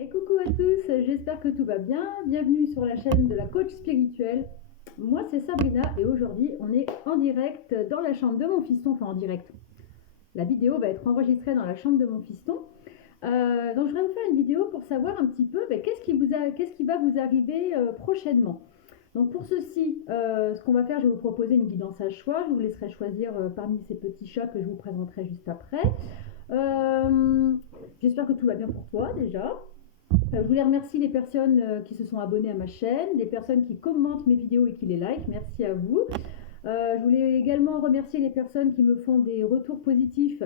Et coucou à tous, j'espère que tout va bien. Bienvenue sur la chaîne de la coach spirituelle. Moi c'est Sabrina et aujourd'hui on est en direct dans la chambre de mon fiston, enfin en direct. La vidéo va être enregistrée dans la chambre de mon fiston. Donc je vais vous faire une vidéo pour savoir un petit peu qu'est-ce qui va vous arriver prochainement. Donc pour ceci, ce qu'on va faire, je vais vous proposer une guidance à choix. Je vous laisserai choisir parmi ces petits chats que je vous présenterai juste après. J'espère que tout va bien pour toi déjà. Je voulais remercier les personnes qui se sont abonnées à ma chaîne, les personnes qui commentent mes vidéos et qui les likent. Merci à vous. Je voulais également remercier les personnes qui me font des retours positifs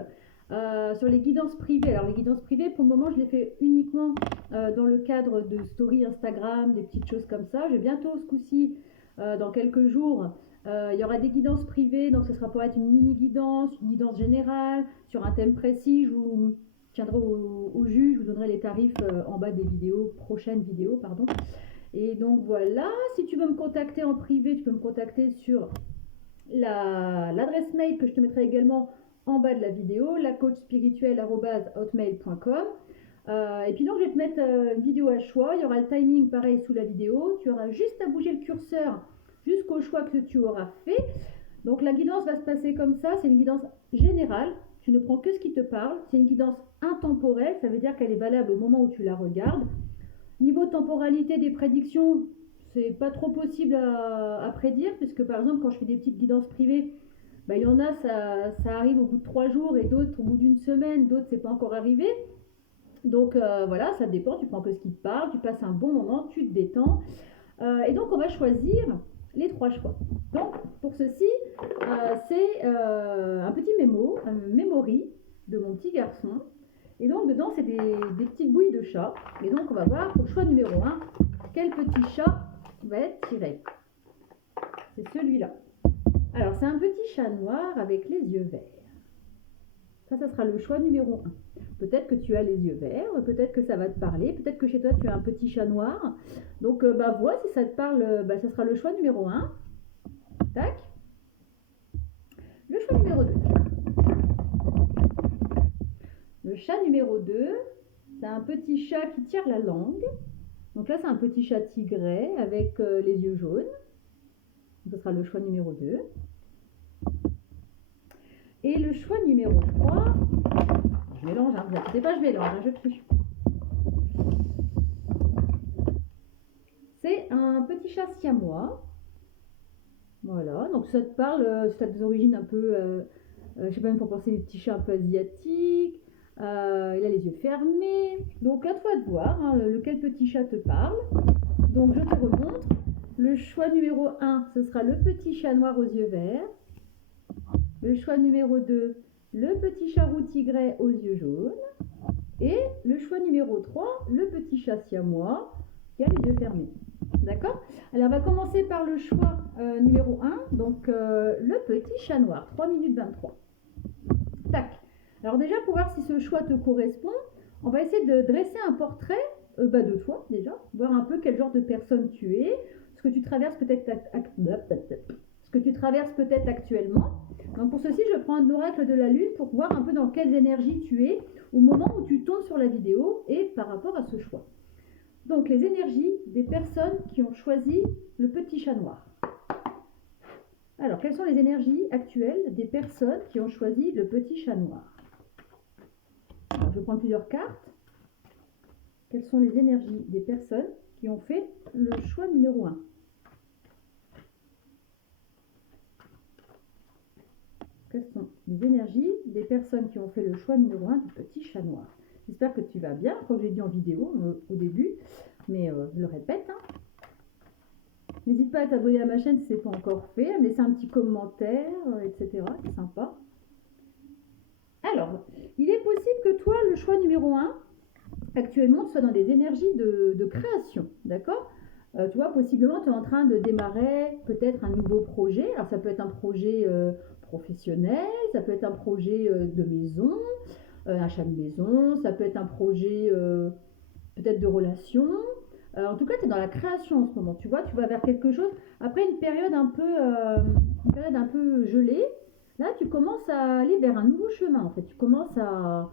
sur les guidances privées. Alors les guidances privées, pour le moment, je les fais uniquement dans le cadre de stories Instagram, des petites choses comme ça. Je vais bientôt, ce coup-ci, dans quelques jours, il y aura des guidances privées. Donc ce sera pour être une mini-guidance, une guidance générale sur un thème précis. Je vous tiendrai au jus, je vous donnerai les tarifs en bas des vidéos, prochaines vidéos, pardon. Et donc voilà, si tu veux me contacter en privé, tu peux me contacter sur l'adresse mail que je te mettrai également en bas de la vidéo, lacoachspirituelle@hotmail.com. Et puis donc je vais te mettre une vidéo à choix, il y aura le timing pareil sous la vidéo, tu auras juste à bouger le curseur jusqu'au choix que tu auras fait. Donc la guidance va se passer comme ça, c'est une guidance générale, tu ne prends que ce qui te parle, c'est une guidance intemporelle, ça veut dire qu'elle est valable au moment où tu la regardes. Niveau temporalité des prédictions, c'est pas trop possible à prédire, puisque par exemple quand je fais des petites guidances privées, il y en a, ça arrive au bout de 3 jours et d'autres au bout d'une semaine, d'autres c'est pas encore arrivé. Donc voilà, ça dépend, tu prends que ce qui te parle, tu passes un bon moment, tu te détends. Et donc on va choisir les 3 choix. Donc pour ceci, c'est un petit mémo, un memory de mon petit garçon. Et donc dedans c'est des petites bouilles de chat. Et donc on va voir pour le choix numéro 1, quel petit chat va être tiré. C'est celui-là. Alors c'est un petit chat noir avec les yeux verts. Ça sera le choix numéro 1. Peut-être que tu as les yeux verts, peut-être que ça va te parler, peut-être que chez toi tu as un petit chat noir. Donc vois si ça te parle, ça sera le choix numéro 1. Tac. Le choix numéro 2. Le chat numéro 2, c'est un petit chat qui tire la langue. Donc là c'est un petit chat tigret avec les yeux jaunes. Ce sera le choix numéro 2. Et le choix numéro 3, je mélange, ne vous inquiétez pas, je mélange, je trie. C'est un petit chat siamois. Voilà, donc ça te parle, ça a des origines un peu, je sais pas, même pour penser des petits chats un peu asiatiques. Il a les yeux fermés. Donc à toi de voir lequel petit chat te parle. Donc je te remontre. Le choix numéro 1, ce sera le petit chat noir aux yeux verts. Le choix numéro 2, le petit chat roux tigret aux yeux jaunes. Et le choix numéro 3, le petit chat siamois qui a les yeux fermés. D'accord? Alors on va commencer par le choix numéro 1, donc le petit chat noir, 3 minutes 23. Tac. Alors déjà pour voir si ce choix te correspond, on va essayer de dresser un portrait de toi déjà, voir un peu quel genre de personne tu es, ce que tu traverses peut-être actuellement. Donc pour ceci, je prends l'oracle de la lune pour voir un peu dans quelles énergies tu es au moment où tu tombes sur la vidéo et par rapport à ce choix. Donc les énergies des personnes qui ont choisi le petit chat noir. Alors, quelles sont les énergies actuelles des personnes qui ont choisi le petit chat noir? Alors, je vais prendre plusieurs cartes. Quelles sont les énergies des personnes qui ont fait le choix numéro 1? Quelles sont les énergies des personnes qui ont fait le choix numéro 1 du petit chat noir? J'espère que tu vas bien, comme je l'ai dit en vidéo au début, mais je le répète. N'hésite pas à t'abonner à ma chaîne si ce n'est pas encore fait, à me laisser un petit commentaire, etc. C'est sympa. Alors, il est possible que toi, le choix numéro 1, actuellement, tu sois dans des énergies de création, d'accord? Tu vois, possiblement, tu es en train de démarrer peut-être un nouveau projet. Alors, ça peut être un projet professionnel, ça peut être un projet de maison, un achat de maison, ça peut être un projet peut-être de relation. En tout cas, tu es dans la création en ce moment, tu vois, tu vas vers quelque chose. Après une période un peu gelée, là, tu commences à aller vers un nouveau chemin, en fait. Tu commences à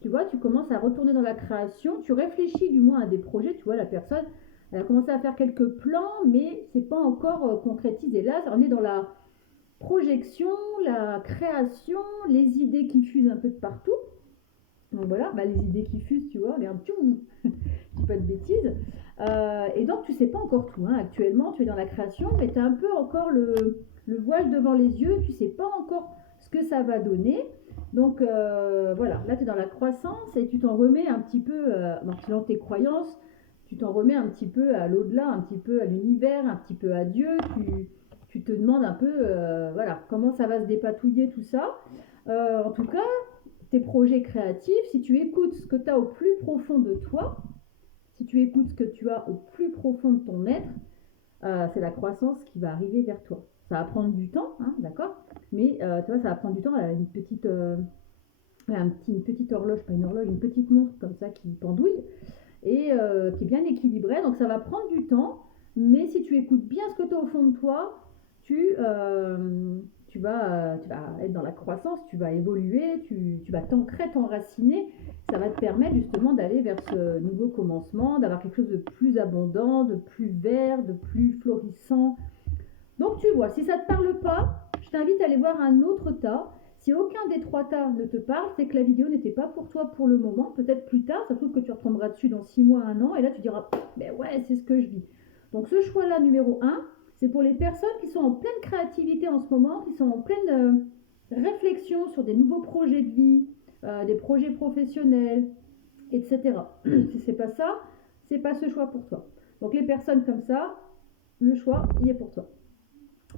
tu vois, tu commences à retourner dans la création, tu réfléchis du moins à des projets, tu vois, la personne, elle a commencé à faire quelques plans, mais c'est pas encore concrétisé. Là, on est dans la projection, la création, les idées qui fusent un peu de partout. Donc voilà, bah, les idées qui fusent, tu vois, regarde, tu dis pas de bêtises. Et donc tu sais pas encore tout, hein. Actuellement, tu es dans la création, mais tu as un peu encore le voile devant les yeux, tu sais pas encore ce que ça va donner. Donc voilà, là tu es dans la croissance et tu t'en remets un petit peu, dans tes croyances, tu t'en remets un petit peu à l'au-delà, un petit peu à l'univers, un petit peu à Dieu. Tu te demandes un peu, voilà, comment ça va se dépatouiller tout ça. En tout cas, tes projets créatifs, si tu écoutes ce que tu as au plus profond de toi, si tu écoutes ce que tu as au plus profond de ton être, c'est la croissance qui va arriver vers toi. Ça va prendre du temps, hein, d'accord. Mais tu vois, ça va prendre du temps. Elle a une petite horloge, pas une horloge, une petite montre comme ça qui pendouille et qui est bien équilibrée. Donc ça va prendre du temps. Mais si tu écoutes bien ce que tu as au fond de toi, tu vas être dans la croissance, tu vas évoluer, tu vas t'ancrer, t'enraciner. Ça va te permettre justement d'aller vers ce nouveau commencement, d'avoir quelque chose de plus abondant, de plus vert, de plus florissant. Donc tu vois, si ça ne te parle pas, je t'invite à aller voir un autre tas. Si aucun des trois tas ne te parle, c'est que la vidéo n'était pas pour toi pour le moment. Peut-être plus tard, ça se trouve que tu retomberas dessus dans 6 mois, 1 an, et là tu diras, mais ouais, c'est ce que je vis. Donc ce choix-là, numéro 1, c'est pour les personnes qui sont en pleine créativité en ce moment, qui sont en pleine réflexion sur des nouveaux projets de vie, des projets professionnels, etc. Si c'est pas ça, c'est pas ce choix pour toi. Donc les personnes comme ça, le choix, il est pour toi.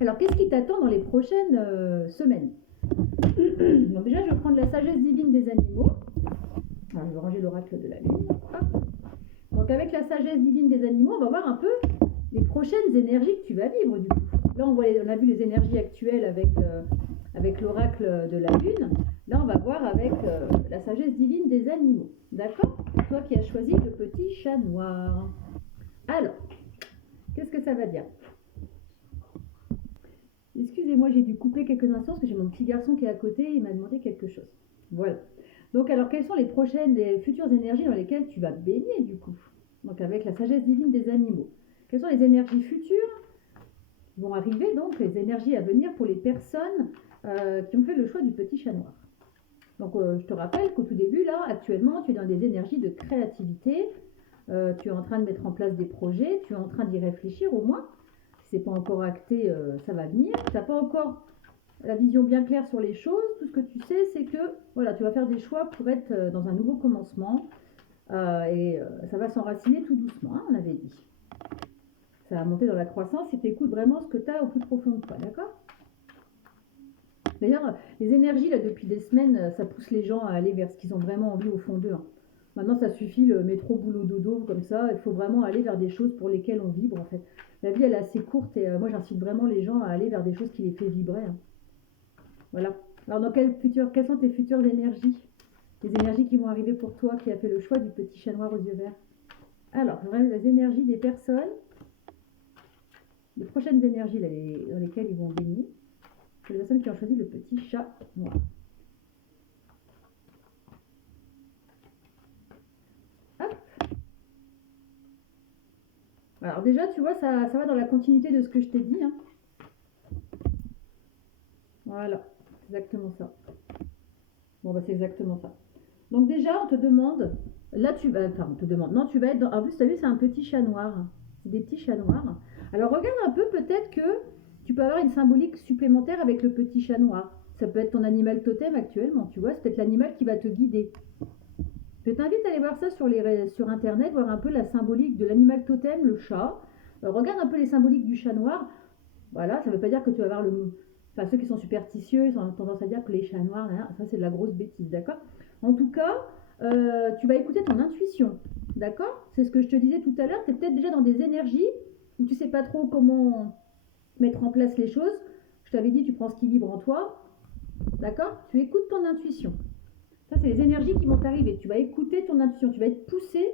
Alors qu'est-ce qui t'attend dans les prochaines semaines? Donc déjà, je vais prendre la sagesse divine des animaux. Alors, je vais ranger l'oracle de la lune. Hop. Donc avec la sagesse divine des animaux, on va voir un peu les prochaines énergies que tu vas vivre du coup. Là, on a vu les énergies actuelles avec l'oracle de la lune. Là, on va voir avec la sagesse divine des animaux. D'accord? Toi qui as choisi le petit chat noir. Alors, qu'est-ce que ça va dire? Excusez-moi, j'ai dû couper quelques instants parce que j'ai mon petit garçon qui est à côté et il m'a demandé quelque chose. Voilà. Donc, alors, quelles sont les futures énergies dans lesquelles tu vas baigner du coup? Donc, avec la sagesse divine des animaux. Quelles sont les énergies futures qui vont arriver, donc les énergies à venir pour les personnes qui ont fait le choix du petit chat noir? Donc, je te rappelle qu'au tout début, là, actuellement, tu es dans des énergies de créativité. Tu es en train de mettre en place des projets, tu es en train d'y réfléchir au moins. Si c'est pas encore acté, ça va venir. Tu n'as pas encore la vision bien claire sur les choses. Tout ce que tu sais, c'est que voilà, tu vas faire des choix pour être dans un nouveau commencement. Et ça va s'enraciner tout doucement, hein, on avait dit. Ça va monter dans la croissance si tu écoutes vraiment ce que tu as au plus profond de toi, d'accord? D'ailleurs, les énergies, là, depuis des semaines, ça pousse les gens à aller vers ce qu'ils ont vraiment envie au fond d'eux, hein. Maintenant, ça suffit le métro, boulot, dodo, comme ça. Il faut vraiment aller vers des choses pour lesquelles on vibre, en fait. La vie, elle est assez courte et moi, j'incite vraiment les gens à aller vers des choses qui les fait vibrer, hein. Voilà. Alors, quelles sont tes futures énergies? Les énergies qui vont arriver pour toi, qui a fait le choix du petit chat noir aux yeux verts. Alors, je regarde les énergies des personnes, les prochaines énergies là, dans lesquelles ils vont baigner. C'est les personnes qui ont choisi le petit chat noir. Hop. Alors déjà, tu vois, ça va dans la continuité de ce que je t'ai dit, hein. Voilà, exactement ça. Bon, bah c'est exactement ça. Donc déjà, on te demande, là tu vas, enfin on te demande, non, tu vas être dans, en plus, tu as vu, c'est un petit chat noir. C'est des petits chats noirs. Alors regarde un peu, peut-être que tu peux avoir une symbolique supplémentaire avec le petit chat noir. Ça peut être ton animal totem actuellement, tu vois, c'est peut-être l'animal qui va te guider. Je t'invite à aller voir ça sur internet, voir un peu la symbolique de l'animal totem, le chat. Regarde un peu les symboliques du chat noir. Voilà, ça ne veut pas dire que tu vas avoir le. Enfin, ceux qui sont superstitieux, ils ont tendance à dire que les chats noirs, ça c'est de la grosse bêtise, d'accord? En tout cas, tu vas écouter ton intuition, d'accord? C'est ce que je te disais tout à l'heure, tu es peut-être déjà dans des énergies où tu ne sais pas trop comment mettre en place les choses. Je t'avais dit, tu prends ce qui vibre en toi, d'accord? Tu écoutes ton intuition. Ça, c'est les énergies qui vont t'arriver. Tu vas écouter ton intuition, tu vas être poussé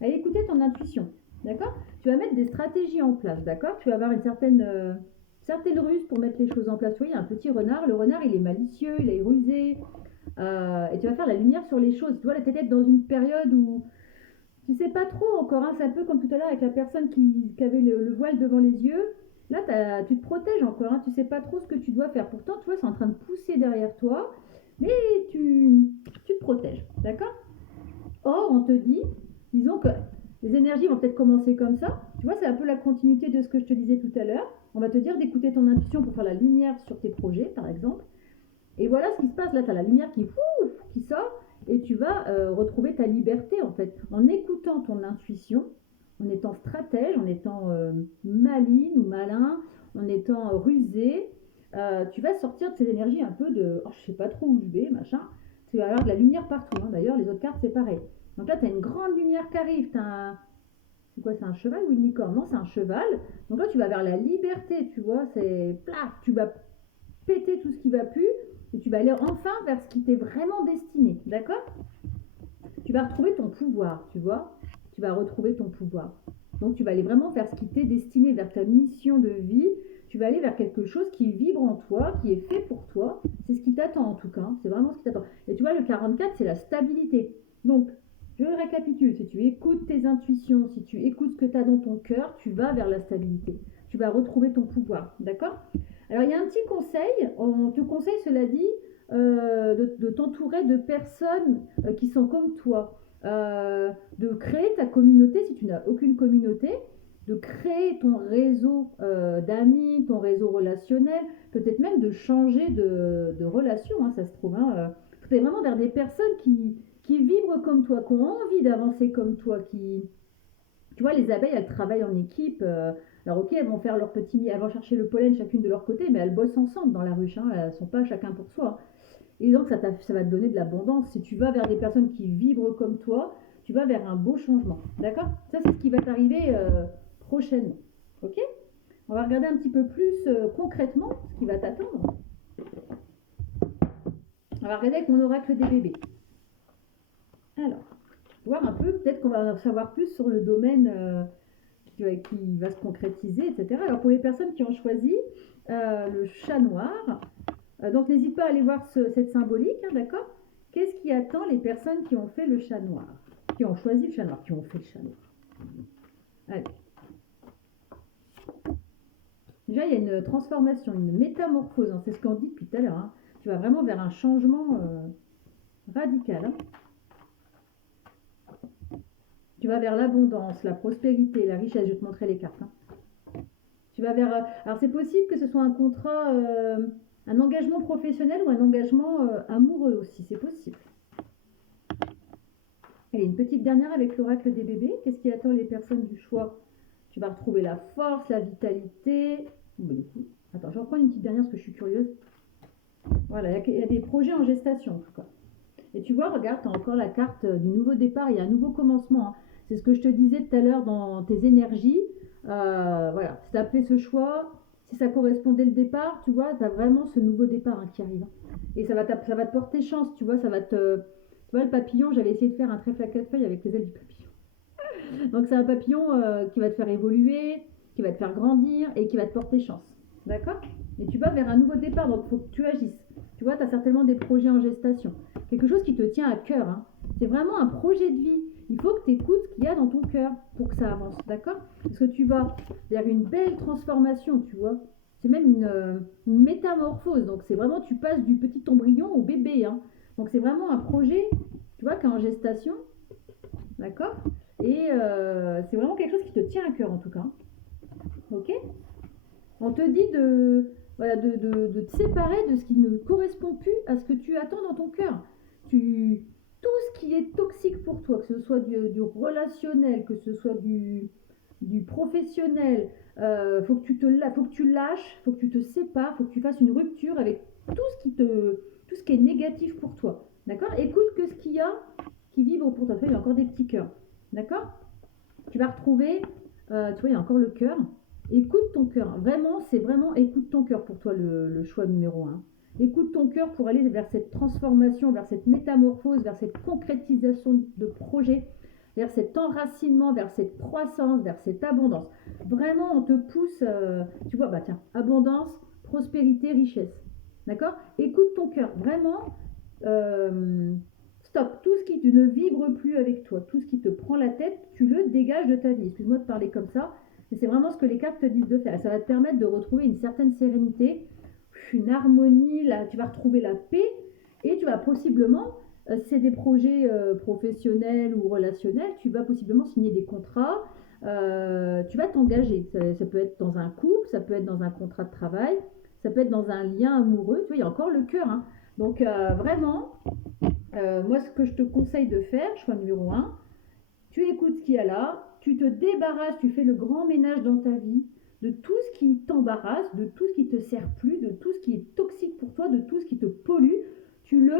à écouter ton intuition, d'accord? Tu vas mettre des stratégies en place, d'accord? Tu vas avoir une certaine ruse pour mettre les choses en place. Tu vois, il y a un petit renard. Le renard, il est malicieux, il est rusé. Et tu vas faire la lumière sur les choses. Tu vois, là, tu es peut-être dans une période où tu sais pas trop encore, hein, c'est un peu comme tout à l'heure avec la personne qui avait le voile devant les yeux. Là, tu te protèges encore, hein, tu sais pas trop ce que tu dois faire. Pourtant, tu vois, c'est en train de pousser derrière toi, mais tu te protèges, d'accord? Or, on te dit, disons que les énergies vont peut-être commencer comme ça. Tu vois, c'est un peu la continuité de ce que je te disais tout à l'heure. On va te dire d'écouter ton intuition pour faire la lumière sur tes projets, par exemple. Et voilà ce qui se passe. Là, tu as la lumière qui sort et tu vas retrouver ta liberté, en fait. En écoutant ton intuition, en étant stratège, en étant maligne ou malin, en étant rusé, tu vas sortir de ces énergies un peu de oh, je sais pas trop où je vais, machin. Tu vas avoir de la lumière partout, hein. D'ailleurs, les autres cartes, c'est pareil. Donc là, tu as une grande lumière qui arrive. C'est quoi, c'est un cheval ou une licorne? Non, c'est un cheval. Donc là, tu vas vers la liberté, tu vois. C'est plaf, tu vas péter tout ce qui va plus et tu vas aller enfin vers ce qui t'est vraiment destiné, d'accord? Tu vas retrouver ton pouvoir, tu vois? Tu vas retrouver ton pouvoir. Donc tu vas aller vraiment vers ce qui t'est destiné, vers ta mission de vie. Tu vas aller vers quelque chose qui vibre en toi, qui est fait pour toi. C'est ce qui t'attend en tout cas, hein. C'est vraiment ce qui t'attend. Et tu vois, le 44, c'est la stabilité. Donc, je récapitule. Si tu écoutes tes intuitions, si tu écoutes ce que tu as dans ton cœur, tu vas vers la stabilité. Tu vas retrouver ton pouvoir, d'accord? Alors, il y a un petit conseil. On te conseille, cela dit, de t'entourer de personnes qui sont comme toi. De créer ta communauté si tu n'as aucune communauté, de créer ton réseau d'amis, ton réseau relationnel, peut-être même de changer de relation, hein, ça se trouve. Hein, faut aller vraiment vers des personnes qui vibrent comme toi, qui ont envie d'avancer comme toi, qui... Tu vois, les abeilles, elles travaillent en équipe. Alors ok, elles vont faire leur petit... Elles vont chercher le pollen chacune de leur côté, mais elles bossent ensemble dans la ruche. Hein, elles ne sont pas chacun pour soi. Et donc, ça va te donner de l'abondance. Si tu vas vers des personnes qui vibrent comme toi, tu vas vers un beau changement. D'accord? Ça, c'est ce qui va t'arriver prochainement. Ok? On va regarder un petit peu plus concrètement ce qui va t'attendre. On va regarder avec mon oracle des bébés. Alors, voir un peu, peut-être qu'on va en savoir plus sur le domaine qui va se concrétiser, etc. Alors, pour les personnes qui ont choisi le chat noir, donc n'hésite pas à aller voir cette symbolique, hein, d'accord? Qu'est-ce qui attend les personnes qui ont fait le chat noir? Qui ont choisi le chat noir, qui ont fait le chat noir. Allez. Déjà, il y a une transformation, une métamorphose, hein, c'est ce qu'on dit depuis tout à l'heure. Hein. Tu vas vraiment vers un changement radical. Hein. Tu vas vers l'abondance, la prospérité, la richesse. Je vais te montrer les cartes. Hein. Tu vas vers... alors, c'est possible que ce soit un contrat... un engagement professionnel ou un engagement amoureux aussi, c'est possible. Allez, une petite dernière avec l'oracle des bébés. Qu'est-ce qui attend les personnes du choix? Tu vas retrouver la force, la vitalité. Attends, je vais reprendre une petite dernière parce que je suis curieuse. Voilà, il y a des projets en gestation en tout cas. Et tu vois, regarde, tu as encore la carte du nouveau départ, il y a un nouveau commencement. Hein. C'est ce que je te disais tout à l'heure dans tes énergies. Voilà, si tu as fait ce choix, si ça correspondait le départ, tu vois, tu as vraiment ce nouveau départ hein, qui arrive. Et ça va te porter chance, tu vois, ça va te... Tu vois, le papillon, j'avais essayé de faire un trèfle à 4 feuilles avec les ailes du papillon. Donc c'est un papillon qui va te faire évoluer, qui va te faire grandir et qui va te porter chance. D'accord? Et tu vas vers un nouveau départ, donc il faut que tu agisses. Tu vois, tu as certainement des projets en gestation. Quelque chose qui te tient à cœur. Hein. C'est vraiment un projet de vie. Il faut que tu écoutes ce qu'il y a dans ton cœur pour que ça avance. D'accord? Parce que tu vas vers une belle transformation, tu vois. C'est même une métamorphose. Donc c'est vraiment, tu passes du petit embryon au bébé. Hein. Donc c'est vraiment un projet, tu vois, qui est en gestation. D'accord? Et c'est vraiment quelque chose qui te tient à cœur en tout cas. Ok? On te dit voilà, de te séparer de ce qui ne correspond plus à ce que tu attends dans ton cœur. Tout ce qui est toxique pour toi, que ce soit du relationnel, que ce soit du professionnel, faut que tu lâches, faut que tu te sépares, faut que tu fasses une rupture avec tout ce qui est négatif pour toi. D'accord? Écoute que ce qu'il y a qui vibre pour toi. Il y a encore des petits cœurs. D'accord? Tu vas retrouver, tu vois, il y a encore le cœur. Écoute ton cœur. Vraiment, c'est vraiment écoute ton cœur pour toi le choix numéro 1. Écoute ton cœur pour aller vers cette transformation, vers cette métamorphose, vers cette concrétisation de projet, vers cet enracinement, vers cette croissance, vers cette abondance. Vraiment, on te pousse, tu vois, bah tiens, abondance, prospérité, richesse. D'accord? Écoute ton cœur. Vraiment, stop, tout ce qui ne vibre plus avec toi, tout ce qui te prend la tête, tu le dégages de ta vie. Excuse-moi de parler comme ça, mais c'est vraiment ce que les cartes te disent de faire. Et ça va te permettre de retrouver une certaine sérénité, une harmonie, là, tu vas retrouver la paix et tu vas possiblement, si c'est des projets professionnels ou relationnels, tu vas possiblement signer des contrats, tu vas t'engager. Ça peut être dans un couple, ça peut être dans un contrat de travail, ça peut être dans un lien amoureux. Tu vois, il y a encore le cœur, hein. Donc vraiment, moi ce que je te conseille de faire, choix numéro 1, tu écoutes ce qu'il y a là, tu te débarrasses, tu fais le grand ménage dans ta vie de tout ce qui t'embarrasse, de tout ce qui te sert plus, de tout ce qui est toxique pour toi, de tout ce qui te pollue, tu le...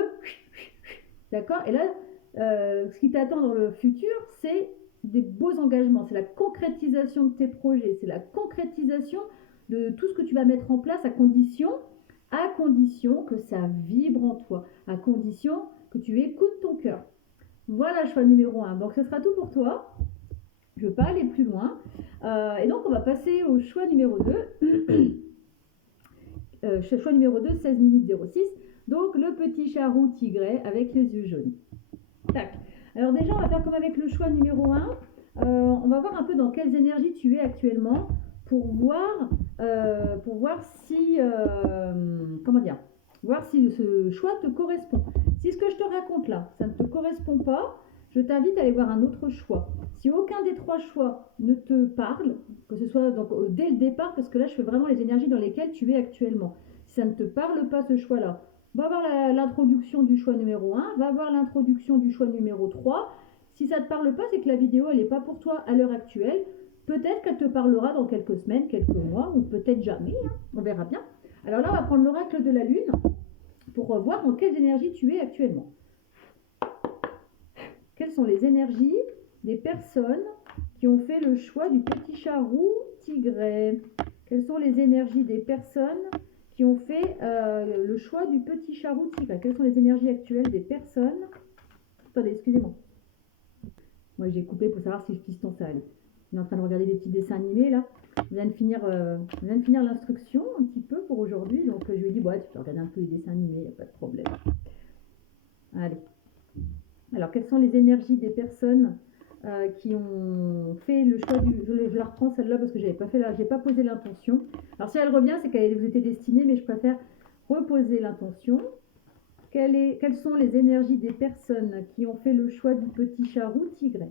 D'accord. Et là, ce qui t'attend dans le futur, c'est des beaux engagements, c'est la concrétisation de tes projets, c'est la concrétisation de tout ce que tu vas mettre en place à condition que ça vibre en toi, à condition que tu écoutes ton cœur. Voilà, choix numéro 1. Donc ce sera tout pour toi. Je ne veux pas aller plus loin. Et donc on va passer au choix numéro 2. Choix numéro 2, 16 minutes 06. Donc le petit charroux tigré avec les yeux jaunes. Tac. Alors déjà, on va faire comme avec le choix numéro 1. On va voir un peu dans quelles énergies tu es actuellement pour voir si... comment dire, voir si ce choix te correspond. Si ce que je te raconte là, ça ne te correspond pas, je t'invite à aller voir un autre choix. Si aucun des 3 choix ne te parle, que ce soit donc, dès le départ, parce que là je fais vraiment les énergies dans lesquelles tu es actuellement. Si ça ne te parle pas ce choix-là, va voir l'introduction du choix numéro 1, va voir l'introduction du choix numéro 3. Si ça ne te parle pas, c'est que la vidéo elle n'est pas pour toi à l'heure actuelle. Peut-être qu'elle te parlera dans quelques semaines, quelques mois, ou peut-être jamais, hein, on verra bien. Alors là, on va prendre l'oracle de la Lune pour voir dans quelles énergies tu es actuellement. Quelles sont les énergies des personnes qui ont fait le choix du petit charroux tigré? Quelles sont les énergies des personnes qui ont fait le choix du petit charroux tigré? Quelles sont les énergies actuelles des personnes? Attendez, excusez-moi. Moi, j'ai coupé pour savoir si le piston ça allait. On est en train de regarder des petits dessins animés là. On vient de finir l'instruction un petit peu pour aujourd'hui. Donc je lui ai dit, ouais, tu peux regarder un peu les dessins animés, il n'y a pas de problème. Allez. Alors, quelles sont les énergies des personnes qui ont fait le choix du... Je la reprends celle-là parce que j'ai pas posé l'intention. Alors, si elle revient, c'est qu'elle vous était destinée, mais je préfère reposer l'intention. Quelles sont les énergies des personnes qui ont fait le choix du petit charroux tigré?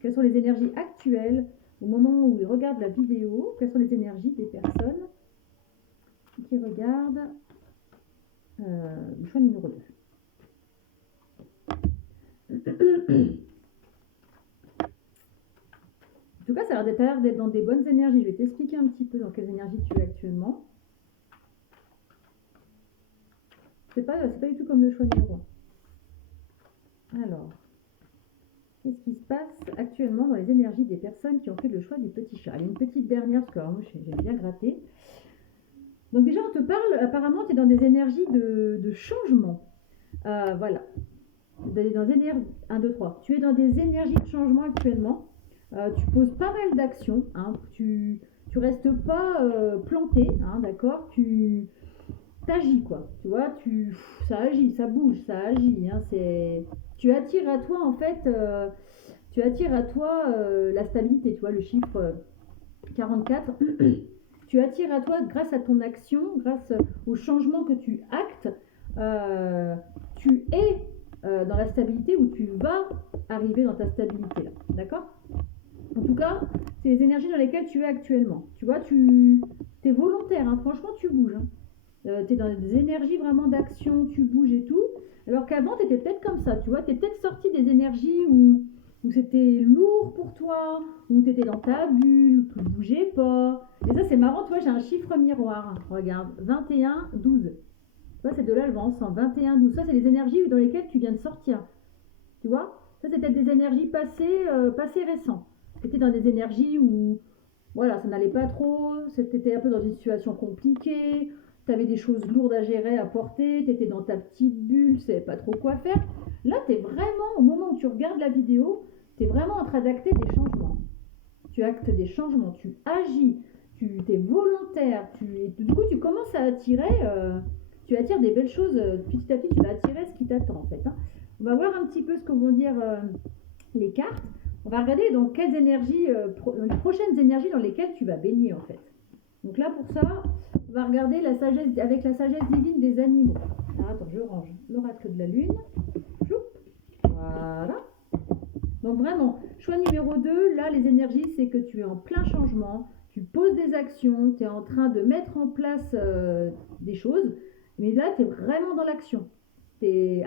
Quelles sont les énergies actuelles au moment où ils regardent la vidéo? Quelles sont les énergies des personnes qui regardent le choix numéro 2? En tout cas, ça a l'air d'être dans des bonnes énergies. Je vais t'expliquer un petit peu dans quelles énergies tu es actuellement. C'est pas du tout comme le choix numéro 1. Alors, qu'est-ce qui se passe actuellement dans les énergies des personnes qui ont fait le choix du petit chat? Allez, une petite dernière, parce que alors, moi j'ai bien gratté. Donc déjà, on te parle, apparemment, tu es dans des énergies de changement. Voilà. Dans 1, 2, 3. Tu es dans des énergies de changement actuellement. Tu poses pas mal d'actions. Hein. Tu restes pas planté, hein, d'accord? Tu agis, quoi. Tu vois, ça agit, ça bouge, ça agit. Hein, tu attires à toi, en fait, la stabilité. Tu vois, le chiffre 44. Tu attires à toi, grâce à ton action, grâce au changement que tu actes, tu es dans la stabilité où tu vas arriver dans ta stabilité là, d'accord? En tout cas, c'est les énergies dans lesquelles tu es actuellement. Tu vois, tu es volontaire, hein, franchement tu bouges. Hein. Tu es dans des énergies vraiment d'action, tu bouges et tout. Alors qu'avant, tu étais peut-être comme ça, tu vois, tu es peut-être sorti des énergies où c'était lourd pour toi, où tu étais dans ta bulle, où tu ne bougeais pas. Et ça, c'est marrant, tu vois, j'ai un chiffre miroir. Regarde, 21, 12. Tu vois, ces deux-là, elles vont ensemble. 21, 12. Ça, c'est les énergies dans lesquelles tu viens de sortir. Tu vois? Ça, c'était des énergies passées récentes. Tu étais dans des énergies où, voilà, ça n'allait pas trop. Tu étais un peu dans une situation compliquée. Tu avais des choses lourdes à gérer, à porter. Tu étais dans ta petite bulle. Tu ne savais pas trop quoi faire. Là, tu es vraiment, au moment où tu regardes la vidéo, tu es vraiment en train d'acter des changements. Tu actes des changements. Tu agis. Tu es volontaire. Du coup, tu commences à attirer... tu attires des belles choses. Petit à petit, tu vas attirer ce qui t'attend en fait. Hein. On va voir un petit peu ce que vont dire les cartes. On va regarder dans quelles énergies, les prochaines énergies dans lesquelles tu vas baigner en fait. Donc là, pour ça, on va regarder la sagesse, avec la sagesse divine des animaux. Alors attends, je range l'oracle de la lune. Voilà. Donc vraiment, choix numéro 2, là les énergies, c'est que tu es en plein changement, tu poses des actions, tu es en train de mettre en place des choses, mais là tu es vraiment dans l'action.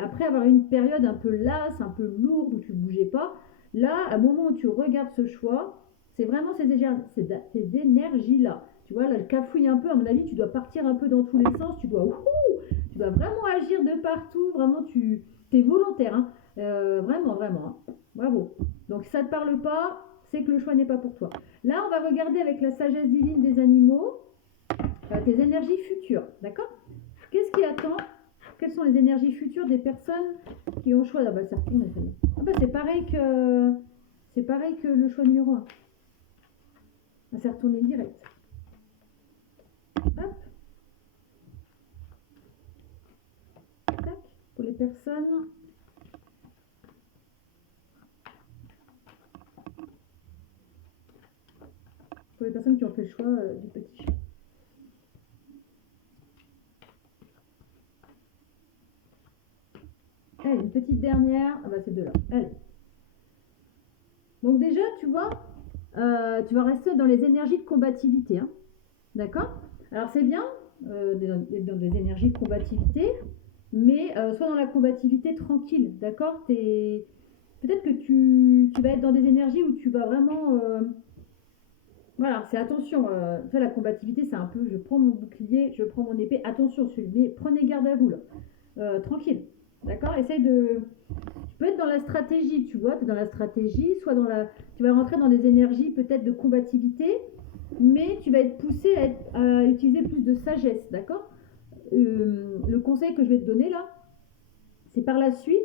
Après avoir une période un peu lasse, un peu lourde, où tu ne bougeais pas, là, à un moment où tu regardes ce choix, c'est vraiment ces énergies-là. Tu vois, là, je cafouille un peu, à mon avis, tu dois partir un peu dans tous les sens, tu dois vraiment agir de partout, vraiment, tu es volontaire, hein. Vraiment, vraiment. Hein. Bravo. Donc, si ça ne te parle pas, c'est que le choix n'est pas pour toi. Là, on va regarder avec la sagesse divine des animaux tes énergies futures. D'accord? Qu'est-ce qui attend? Quelles sont les énergies futures des personnes qui ont choix? Ah bah, ça retourne, c'est pareil que le choix numéro 1. Ah, c'est retourné direct. Hop. Tac. Pour les personnes. Pour les personnes qui ont fait le choix du petit chat. Allez, une petite dernière. Ah bah c'est deux là. Allez. Donc déjà, tu vois, tu vas rester dans les énergies de combativité. Hein. D'accord? Alors c'est bien d'être dans des énergies de combativité, mais sois dans la combativité tranquille. D'accord? Peut-être que tu vas être dans des énergies où tu vas vraiment... Voilà, c'est attention. La combativité, c'est un peu, je prends mon bouclier, je prends mon épée. Attention, mais prenez garde à vous là. Tranquille. D'accord? Essaye de... Tu peux être dans la stratégie, tu vois, tu es dans la stratégie, soit dans la... Tu vas rentrer dans des énergies peut-être de combativité, mais tu vas être poussé à utiliser plus de sagesse, d'accord? Le conseil que je vais te donner là, c'est par la suite,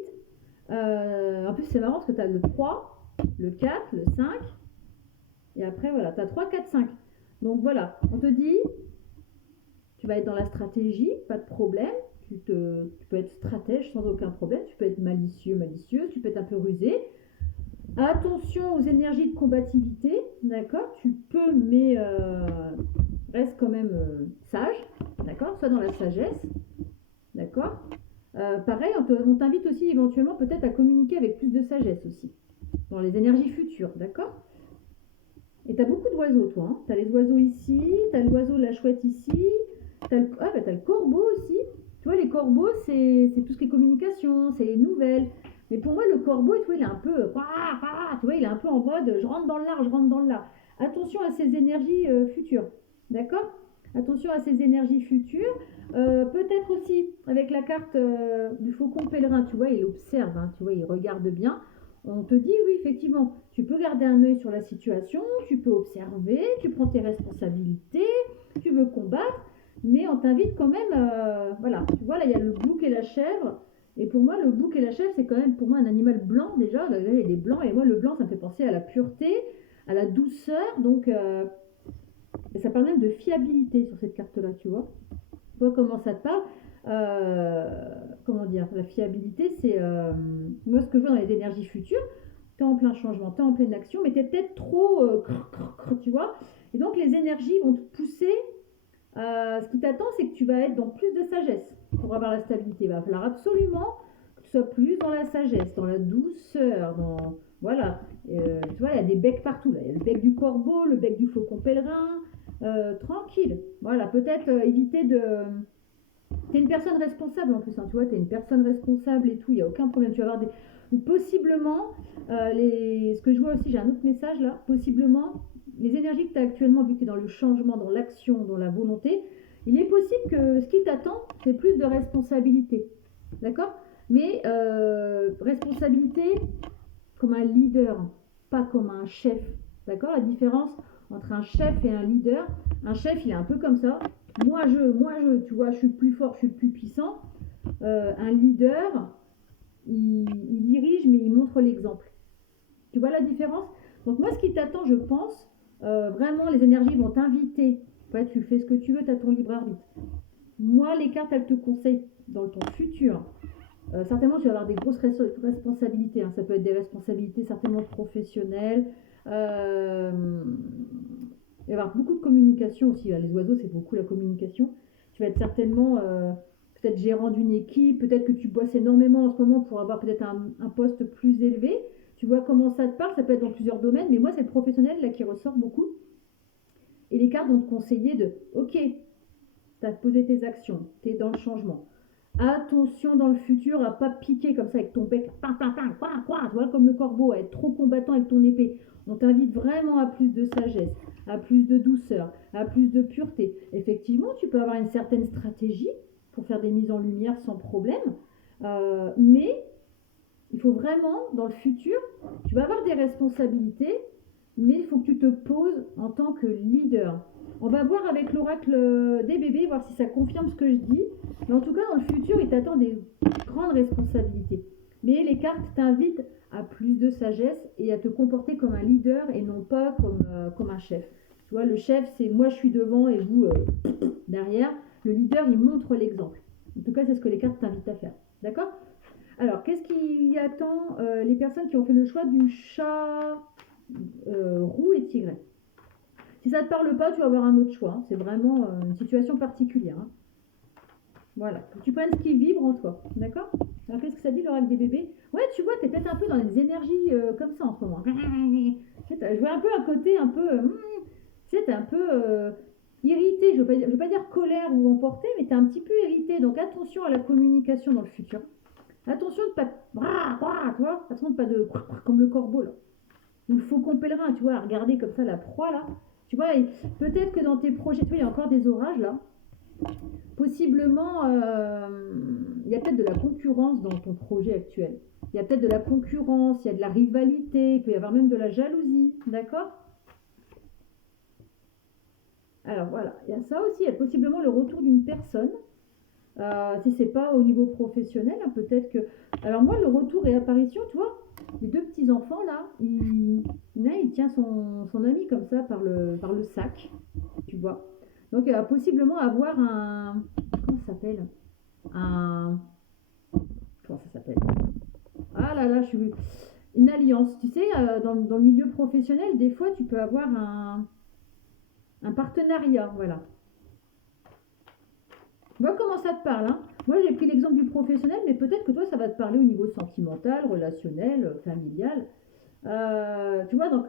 en plus c'est marrant parce que tu as le 3, le 4, le 5, et après voilà, tu as 3, 4, 5. Donc voilà, on te dit, tu vas être dans la stratégie, pas de problème, tu peux être stratège sans aucun problème, tu peux être malicieux, malicieuse, tu peux être un peu rusé. Attention aux énergies de combativité, d'accord? Tu peux, mais reste quand même sage, d'accord? Sois dans la sagesse, d'accord? Pareil, on t'invite aussi éventuellement peut-être à communiquer avec plus de sagesse aussi, dans les énergies futures, d'accord? Et tu as beaucoup d'oiseaux, toi. Hein. Tu as les oiseaux ici, tu as l'oiseau de la chouette ici, tu as, le corbeau aussi. Tu vois, les corbeaux, c'est tout ce qui est communication, c'est les nouvelles. Mais pour moi, le corbeau, tu vois, il est un peu... Tu vois, il est un peu en mode je rentre dans l'art, je rentre dans l'art. Attention à ces énergies futures. D'accord? Attention à ces énergies futures. Peut-être aussi avec la carte du faucon pèlerin, tu vois, il observe, hein, tu vois, il regarde bien. On te dit, oui, effectivement, tu peux garder un œil sur la situation, tu peux observer, tu prends tes responsabilités, tu veux combattre, mais on t'invite quand même, voilà, tu vois, là, il y a le bouc et la chèvre, et pour moi, le bouc et la chèvre, c'est quand même pour moi un animal blanc déjà, là, il est blanc, et moi, le blanc, ça me fait penser à la pureté, à la douceur, donc, et ça parle même de fiabilité sur cette carte-là, tu vois. Tu vois comment ça te parle comment dire, la fiabilité, c'est moi ce que je vois dans les énergies futures, tu es en plein changement, tu es en pleine action, mais tu es peut-être trop, tu vois. Et donc les énergies vont te pousser. Ce qui t'attend, c'est que tu vas être dans plus de sagesse pour avoir la stabilité. Il va falloir absolument que tu sois plus dans la sagesse, dans la douceur, dans... Voilà. Tu vois, il y a des becs partout. Là. Il y a le bec du corbeau, le bec du faucon pèlerin. Tranquille. Voilà, peut-être éviter de... T'es une personne responsable en plus, hein, tu vois, t'es une personne responsable et tout, il n'y a aucun problème. Tu vas avoir des... Possiblement, ce que je vois aussi, j'ai un autre message là, possiblement, les énergies que tu as actuellement, vu que tu es dans le changement, dans l'action, dans la volonté, il est possible que ce qui t'attend, c'est plus de responsabilité. D'accord? Mais responsabilité comme un leader, pas comme un chef. D'accord? La différence entre un chef et un chef, il est un peu comme ça. Moi je, tu vois, je suis plus fort, je suis plus puissant. Un leader, il dirige, mais il montre l'exemple. Tu vois la différence? Donc moi, ce qui t'attend, je pense, vraiment, les énergies vont t'inviter. Ouais, tu fais ce que tu veux, tu as ton libre arbitre. moi, les cartes, elles te conseillent dans ton futur. Certainement, tu vas avoir des grosses responsabilités, hein. Ça peut être des responsabilités certainement professionnelles. Euh, il va y avoir beaucoup de communication aussi. Les oiseaux, c'est beaucoup la communication. Tu vas être certainement peut-être gérant d'une équipe. Peut-être que tu bosses énormément en ce moment pour avoir peut-être un poste plus élevé. Tu vois comment ça te parle. Ça peut être dans plusieurs domaines. Mais moi, c'est le professionnel là qui ressort beaucoup. Et les cartes vont te conseiller de, ok, tu as posé tes actions, tu es dans le changement. Attention dans le futur à pas piquer comme ça avec ton bec, tu vois, comme le corbeau, à être trop combattant avec ton épée. On t'invite vraiment à plus de sagesse, à plus de douceur, à plus de pureté. Effectivement, tu peux avoir une certaine stratégie pour faire des mises en lumière sans problème, mais il faut vraiment, dans le futur, tu vas avoir des responsabilités, mais il faut que tu te poses en tant que leader. On va voir avec l'oracle des bébés, voir si ça confirme ce que je dis. Mais en tout cas, dans le futur, il t'attend des grandes responsabilités. Mais les cartes t'invitent à plus de sagesse et à te comporter comme un leader et non pas comme un chef. Tu vois, le chef, c'est moi je suis devant et vous derrière. Le leader, il montre l'exemple. En tout cas, c'est ce que les cartes t'invitent à faire. D'accord? Alors, qu'est-ce qui attend les personnes qui ont fait le choix du chat roux et tigre? Si ça ne te parle pas, tu vas avoir un autre choix, hein. C'est vraiment une situation particulière, hein. Voilà. Faut que tu prennes ce qui vibre en toi. D'accord? Alors, qu'est-ce que ça dit, l'oracle des bébés? Ouais, tu vois, tu es peut-être un peu dans des énergies comme ça en ce moment. Je vois un peu un côté un peu. Tu sais, tu es un peu irrité. Je ne veux pas dire colère ou emporté, mais tu es un petit peu irrité. Donc, attention à la communication dans le futur. Attention de pas. Tu vois? Attention de pas de. Comme le corbeau, là. Ou le faucon pèlerin, tu vois, à regarder comme ça la proie, là. Tu vois, peut-être que dans tes projets, tu vois, il y a encore des orages, là. Possiblement, il y a peut-être de la concurrence dans ton projet actuel. Il y a peut-être de la concurrence, il y a de la rivalité, il peut y avoir même de la jalousie, d'accord? Alors voilà, il y a ça aussi, il y a possiblement le retour d'une personne. Si c'est pas au niveau professionnel, hein, peut-être que. Alors moi, le retour et apparition, tu vois, les deux petits enfants là, il tient son ami comme ça par le sac, tu vois. Donc il va possiblement avoir un. Comment ça s'appelle? Un. Comment ça s'appelle? Ah là là, je suis. Une alliance. Tu sais, dans le milieu professionnel, des fois, tu peux avoir un partenariat, voilà. Vois comment ça te parle, hein. Moi, j'ai pris l'exemple du professionnel, mais peut-être que toi, ça va te parler au niveau sentimental, relationnel, familial. Tu vois, donc,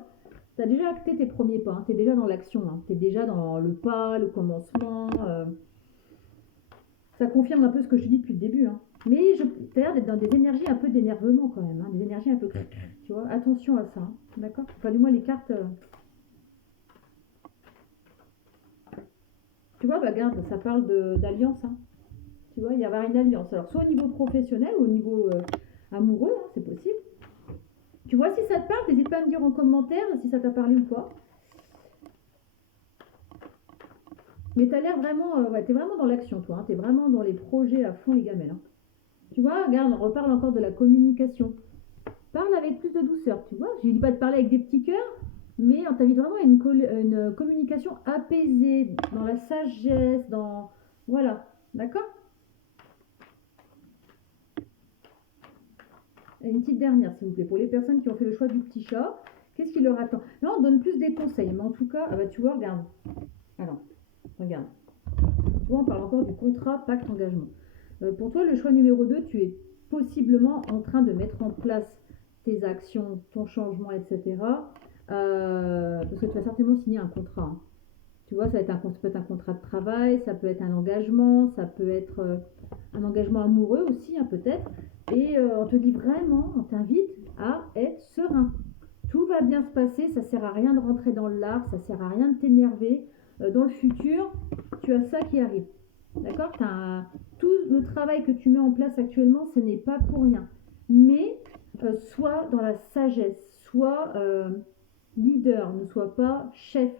tu as déjà acté tes premiers pas, hein. Tu es déjà dans l'action, hein. Tu es déjà dans le pas, le commencement. Ça confirme un peu ce que je te dis depuis le début, hein. Mais tu as l'air d'être dans des énergies un peu d'énervement quand même, hein. Des énergies un peu. Tu vois, attention à ça, hein. D'accord? Enfin, du moins, les cartes. Tu vois, bah, regarde, ça parle d'alliance, hein. Tu vois, il y avoir une alliance. Alors, soit au niveau professionnel ou au niveau amoureux, hein, c'est possible. Tu vois, si ça te parle, n'hésite pas à me dire en commentaire si ça t'a parlé ou pas. Mais tu as l'air vraiment, ouais, tu es vraiment dans l'action, toi, hein. Tu es vraiment dans les projets à fond, les gamelles, hein. Tu vois, regarde, on reparle encore de la communication. Parle avec plus de douceur, tu vois. Je ne dis pas de parler avec des petits cœurs, mais on t'invite vraiment à une communication apaisée, dans la sagesse, dans. Voilà, d'accord? Et une petite dernière, s'il vous plaît, pour les personnes qui ont fait le choix du petit chat, qu'est-ce qui leur attend? Là, on donne plus des conseils, mais en tout cas, ah bah, tu vois, regarde. Alors, regarde. Tu vois, on parle encore du contrat, pacte, engagement. Pour toi, le choix numéro 2, tu es possiblement en train de mettre en place tes actions, ton changement, etc. Parce que tu vas certainement signer un contrat, hein. Tu vois, ça peut être un contrat de travail, ça peut être un engagement, ça peut être un engagement amoureux aussi, hein, peut-être. Et on te dit vraiment, on t'invite à être serein. Tout va bien se passer, ça sert à rien de rentrer dans l'art, ça sert à rien de t'énerver. Dans le futur, tu as ça qui arrive. D'accord? Tout le travail que tu mets en place actuellement, ce n'est pas pour rien. Mais sois dans la sagesse, sois leader, ne sois pas chef.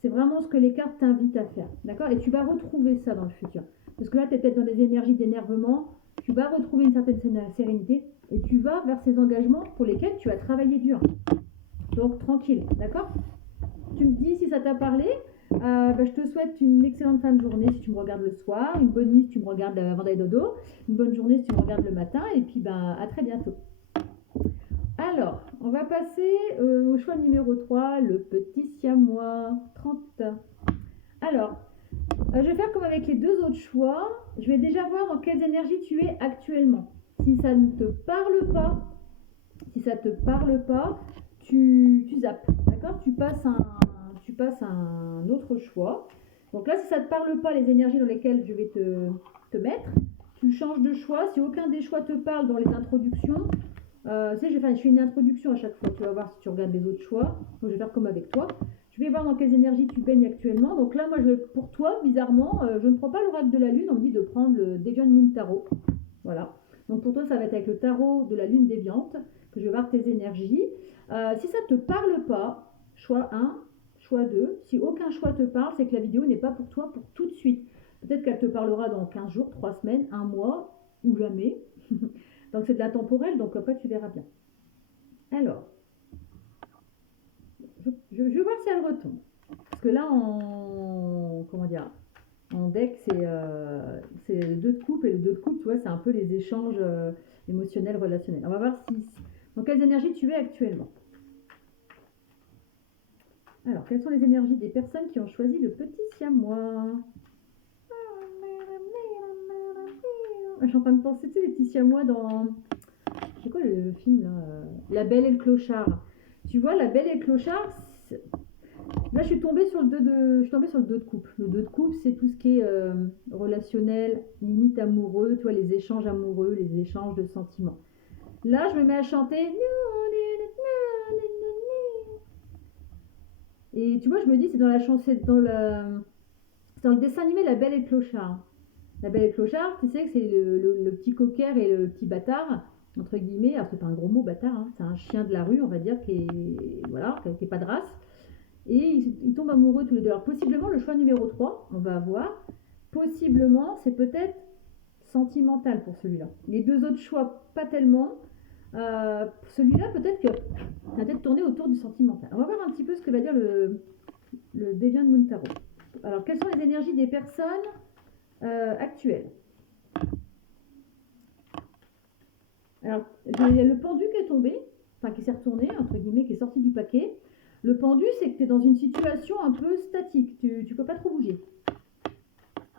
C'est vraiment ce que les cartes t'invitent à faire. D'accord? Et tu vas retrouver ça dans le futur. Parce que là, tu es peut-être dans des énergies d'énervement, tu vas retrouver une certaine sérénité et tu vas vers ces engagements pour lesquels tu as travaillé dur. Donc, tranquille. D'accord? Tu me dis si ça t'a parlé. Je te souhaite une excellente fin de journée si tu me regardes le soir, une bonne nuit si tu me regardes avant d'aller dodo, une bonne journée si tu me regardes le matin, et puis à très bientôt. Alors, on va passer au choix numéro 3, le petit siamois, 30. Alors, je vais faire comme avec les deux autres choix. Je vais déjà voir dans quelles énergies tu es actuellement. Si ça ne te parle pas, si ça te parle pas, tu zappes, d'accord, tu passes à un autre choix. Donc là, si ça ne te parle pas, les énergies dans lesquelles je vais te mettre, tu changes de choix. Si aucun des choix te parle dans les introductions, je fais une introduction à chaque fois. Tu vas voir si tu regardes les autres choix. Donc, je vais faire comme avec toi. Je vais voir dans quelles énergies tu baignes actuellement. Donc là, moi, pour toi, bizarrement, je ne prends pas l'oracle de la lune. On me dit de prendre le Deviant Moon Tarot. Voilà. Donc pour toi, ça va être avec le tarot de la lune déviante que je vais voir tes énergies. Si ça ne te parle pas, choix 1, choix 2. Si aucun choix te parle, c'est que la vidéo n'est pas pour toi pour tout de suite. Peut-être qu'elle te parlera dans 15 jours, 3 semaines, 1 mois ou jamais. Donc c'est de la temporelle, donc après tu verras bien. Alors, je vais voir si elle retombe. Parce que là, en deck, c'est le 2 de coupe, et le 2 de coupe, tu vois, c'est un peu les échanges émotionnels, relationnels. On va voir dans quelles énergies tu es actuellement. Alors, quelles sont les énergies des personnes qui ont choisi le petit siamois? Je suis en train de penser, tu sais, les petits siamois dans... C'est quoi le film là, La Belle et le Clochard. Tu vois, La Belle et le Clochard, là je suis tombée sur le 2 de coupe. Le 2 de coupe, c'est tout ce qui est relationnel, limite amoureux, tu vois, les échanges amoureux, les échanges de sentiments. Là, je me mets à chanter. Et tu vois, je me dis, c'est dans la chanson, dans le dessin animé La Belle et le Clochard. La Belle et le Clochard, tu sais que c'est le petit cocker et le petit bâtard, entre guillemets. Alors, c'est pas un gros mot, bâtard, hein. C'est un chien de la rue, on va dire, qui est pas de race. Et ils tombent amoureux tous les deux. Alors, possiblement, le choix numéro 3, on va voir. Possiblement, c'est peut-être sentimental pour celui-là. Les deux autres choix, pas tellement. Celui-là, peut-être que ça va peut-être tourner autour du sentimental. On va voir un petit peu ce que va dire le Deviant Moon Tarot. Alors, quelles sont les énergies des personnes actuelles? Alors, il y a le pendu qui est tombé, enfin qui s'est retourné, entre guillemets, qui est sorti du paquet. Le pendu, c'est que tu es dans une situation un peu statique, tu ne peux pas trop bouger.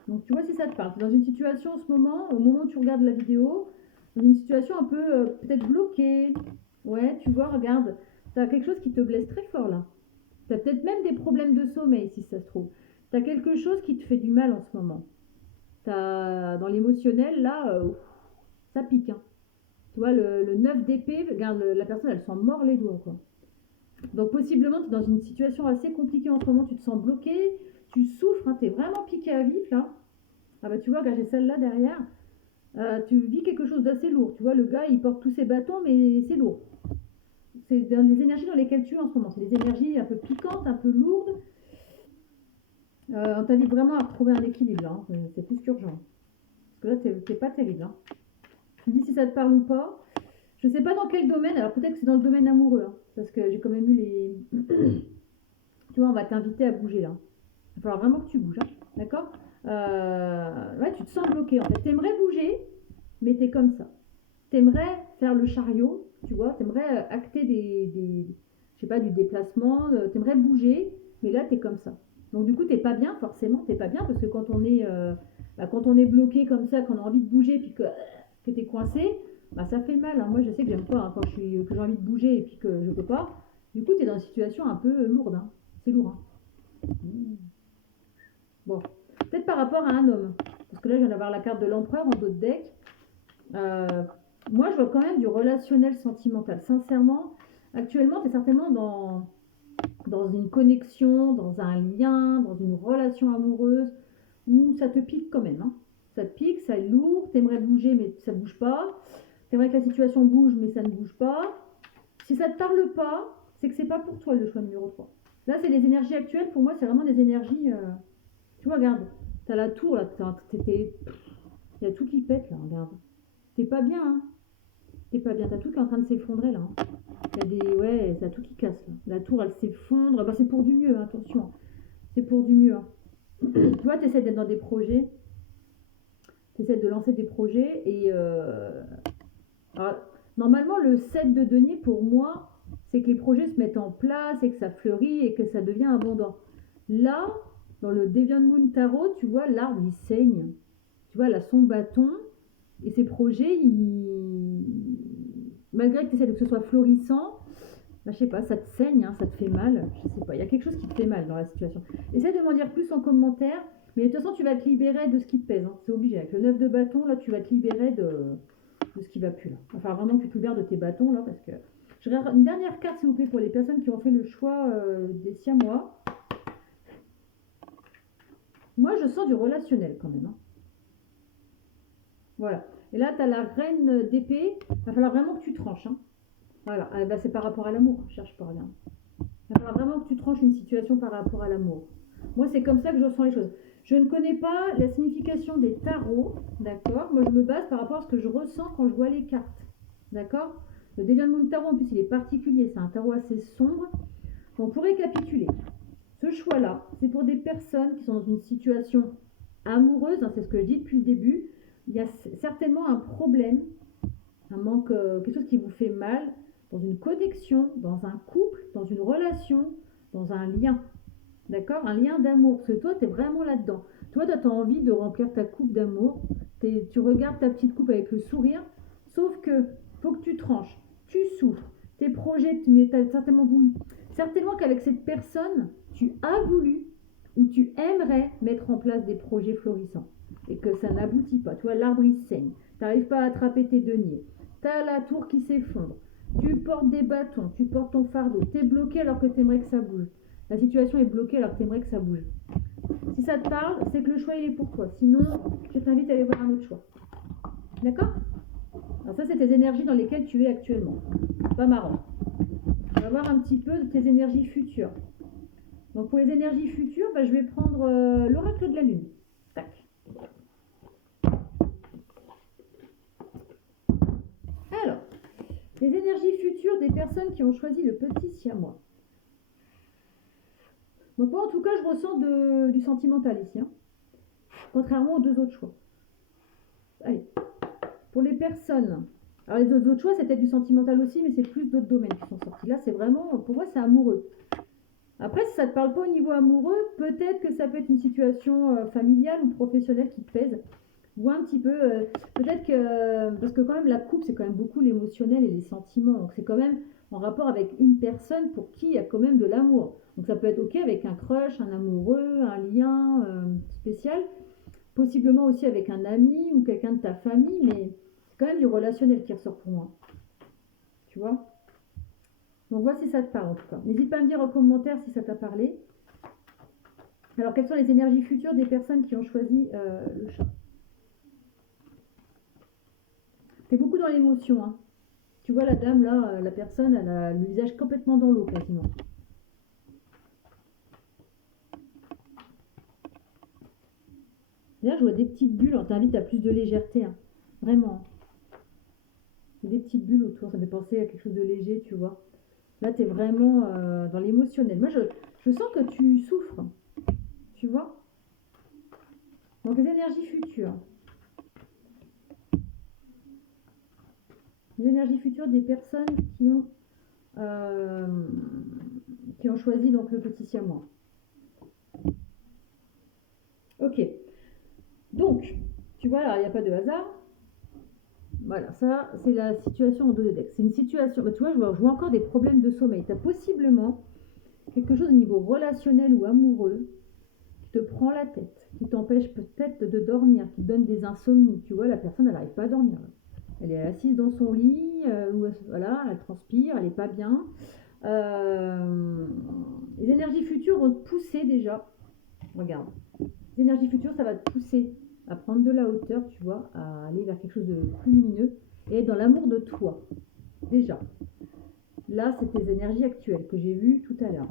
Donc tu vois si ça te parle. Tu es dans une situation en ce moment, au moment où tu regardes la vidéo, dans une situation un peu peut-être bloquée. Ouais, tu vois, regarde, tu as quelque chose qui te blesse très fort là. Tu as peut-être même des problèmes de sommeil si ça se trouve. Tu as quelque chose qui te fait du mal en ce moment. Dans l'émotionnel, là, ça pique. Hein. Tu vois, le 9 d'épée, regarde, la personne, elle s'en mord les doigts. Quoi. Donc possiblement, tu es dans une situation assez compliquée en ce moment, tu te sens bloqué, tu souffres, hein, tu es vraiment piqué à vif là. Ah bah tu vois, regarde, j'ai celle-là derrière. Tu vis quelque chose d'assez lourd. Tu vois, le gars, il porte tous ses bâtons, mais c'est lourd. C'est dans les énergies dans lesquelles tu es en ce moment. C'est des énergies un peu piquantes, un peu lourdes. On t'invite vraiment à retrouver un équilibre là. Hein. C'est plus qu'urgent. Parce que là, t'es pas terrible. Hein. Tu me dis si ça te parle ou pas. Je sais pas dans quel domaine. Alors peut-être que c'est dans le domaine amoureux. Hein, parce que j'ai quand même eu les... Tu vois, on va t'inviter à bouger là. Il va falloir vraiment que tu bouges. Hein. D'accord Ouais, tu te sens bloqué en fait. T'aimerais bouger, mais t'es comme ça. T'aimerais faire le chariot, tu vois, t'aimerais acter je sais pas, du déplacement, t'aimerais bouger, mais là t'es comme ça. Donc du coup t'es pas bien, forcément t'es pas bien, parce que quand on est bloqué comme ça, qu'on a envie de bouger, puis que t'es coincé, bah ça fait mal. Hein. Moi je sais que j'aime pas hein, que j'ai envie de bouger et puis que je peux pas. Du coup t'es dans une situation un peu lourde, hein. C'est lourd. Hein. Bon, peut-être par rapport à un homme, parce que là je viens d'avoir la carte de l'empereur en dos de deck. Euh, Moi, je vois quand même du relationnel sentimental. Sincèrement, actuellement, tu es certainement dans une connexion, dans un lien, dans une relation amoureuse où ça te pique quand même. Hein. Ça te pique, ça est lourd, tu aimerais bouger, mais ça ne bouge pas. Tu aimerais que la situation bouge, mais ça ne bouge pas. Si ça ne te parle pas, c'est que c'est pas pour toi le choix numéro 3. Là, c'est les énergies actuelles. Pour moi, c'est vraiment des énergies. Tu vois, regarde, tu as la tour, là. Il y a tout qui pète, là, regarde. T'es pas bien, hein. T'es pas bien, t'as tout qui est en train de s'effondrer là. Hein. Ouais, t'as tout qui casse là. La tour elle s'effondre, bah, c'est pour du mieux, hein, attention. c'est pour du mieux. Hein. Tu vois, tu essaies d'être dans des projets, tu essaies de lancer des projets et alors, normalement, le 7 de denier, pour moi, c'est que les projets se mettent en place et que ça fleurit et que ça devient abondant. Là, dans le Deviant Moon Tarot, tu vois, l'arbre, il saigne. Tu vois, elle a son bâton et ses projets, malgré que tu essaies de que ce soit florissant, bah, je sais pas, ça te saigne, hein, ça te fait mal. Je sais pas, il y a quelque chose qui te fait mal dans la situation. Essaie de m'en dire plus en commentaire, mais de toute façon, tu vas te libérer de ce qui te pèse. Hein. C'est obligé. Avec le 9 de bâton, là, tu vas te libérer de ce qui va plus là. Enfin vraiment tu te libères de tes bâtons là parce que je regarde une dernière carte s'il vous plaît pour les personnes qui ont fait le choix des siamois. Moi je sens du relationnel quand même. Hein. Voilà. Et là tu as la reine d'épée. Il va falloir vraiment que tu tranches. Hein. Voilà. Ah, bah, c'est par rapport à l'amour. Je cherche pas rien. Il va falloir vraiment que tu tranches une situation par rapport à l'amour. Moi c'est comme ça que je ressens les choses. Je ne connais pas la signification des tarots, d'accord. Moi je me base par rapport à ce que je ressens quand je vois les cartes, d'accord. Le Deviant Moon Tarot en plus il est particulier, c'est un tarot assez sombre. Donc pour récapituler, ce choix-là, c'est pour des personnes qui sont dans une situation amoureuse, hein, c'est ce que je dis depuis le début. Il y a certainement un problème, un manque, quelque chose qui vous fait mal dans une connexion, dans un couple, dans une relation, dans un lien. D'accord. Un lien d'amour. Parce que toi, tu es vraiment là-dedans. Toi, tu as envie de remplir ta coupe d'amour. Tu regardes ta petite coupe avec le sourire. Sauf que faut que tu tranches. Tu souffres. Tes projets, tu as certainement voulu. Certainement qu'avec cette personne, tu as voulu ou tu aimerais mettre en place des projets florissants. Et que ça n'aboutit pas. Tu vois, l'arbre, il saigne. Tu n'arrives pas à attraper tes deniers. Tu as la tour qui s'effondre. Tu portes des bâtons. Tu portes ton fardeau. Tu es bloqué alors que tu aimerais que ça bouge. La situation est bloquée alors que tu aimerais que ça bouge. Si ça te parle, c'est que le choix il est pour toi. Sinon, je t'invite à aller voir un autre choix. D'accord. Alors ça, c'est tes énergies dans lesquelles tu es actuellement. Pas marrant. On va voir un petit peu de tes énergies futures. Donc pour les énergies futures, bah, je vais prendre l'oracle de la lune. Tac. Alors, les énergies futures des personnes qui ont choisi le petit siamois. Donc moi, en tout cas, je ressens du sentimental ici, hein, contrairement aux deux autres choix. Allez, pour les personnes, alors les deux autres choix, c'est peut-être du sentimental aussi, mais c'est plus d'autres domaines qui sont sortis. Là, c'est vraiment, pour moi, c'est amoureux. Après, si ça ne te parle pas au niveau amoureux, peut-être que ça peut être une situation familiale ou professionnelle qui te pèse. Ou un petit peu, peut-être que, parce que quand même, la couple, c'est quand même beaucoup l'émotionnel et les sentiments. Donc c'est quand même en rapport avec une personne pour qui il y a quand même de l'amour. Donc ça peut être ok avec un crush, un amoureux, un lien spécial, possiblement aussi avec un ami ou quelqu'un de ta famille, mais c'est quand même du relationnel qui ressort pour moi. Tu vois. Donc vois si ça te parle en tout cas. N'hésite pas à me dire en commentaire si ça t'a parlé. Alors quelles sont les énergies futures des personnes qui ont choisi le chat? T'es beaucoup dans l'émotion. Hein. Tu vois la dame là, la personne, elle a le visage complètement dans l'eau quasiment. D'ailleurs, je vois des petites bulles. On t'invite à plus de légèreté. Hein. Vraiment. Il y a des petites bulles autour. Ça me fait penser à quelque chose de léger, tu vois. Là, tu es vraiment dans l'émotionnel. Moi, je sens que tu souffres. Tu vois. Donc, les énergies futures. Les énergies futures des personnes qui ont choisi donc le petit siamois. Ok. Donc, tu vois, là, il n'y a pas de hasard. Voilà, ça, c'est la situation en dos de deck. C'est une situation, bah, tu vois, je vois encore des problèmes de sommeil. Tu as possiblement quelque chose au niveau relationnel ou amoureux qui te prend la tête, qui t'empêche peut-être de dormir, qui donne des insomnies. Tu vois, la personne, elle n'arrive pas à dormir. Elle est assise dans son lit, voilà, elle transpire, elle n'est pas bien. Les énergies futures vont te pousser déjà. Regarde. Les énergies futures, ça va te pousser à prendre de la hauteur, tu vois, à aller vers quelque chose de plus lumineux et être dans l'amour de toi. Déjà. Là, c'est tes énergies actuelles que j'ai vues tout à l'heure.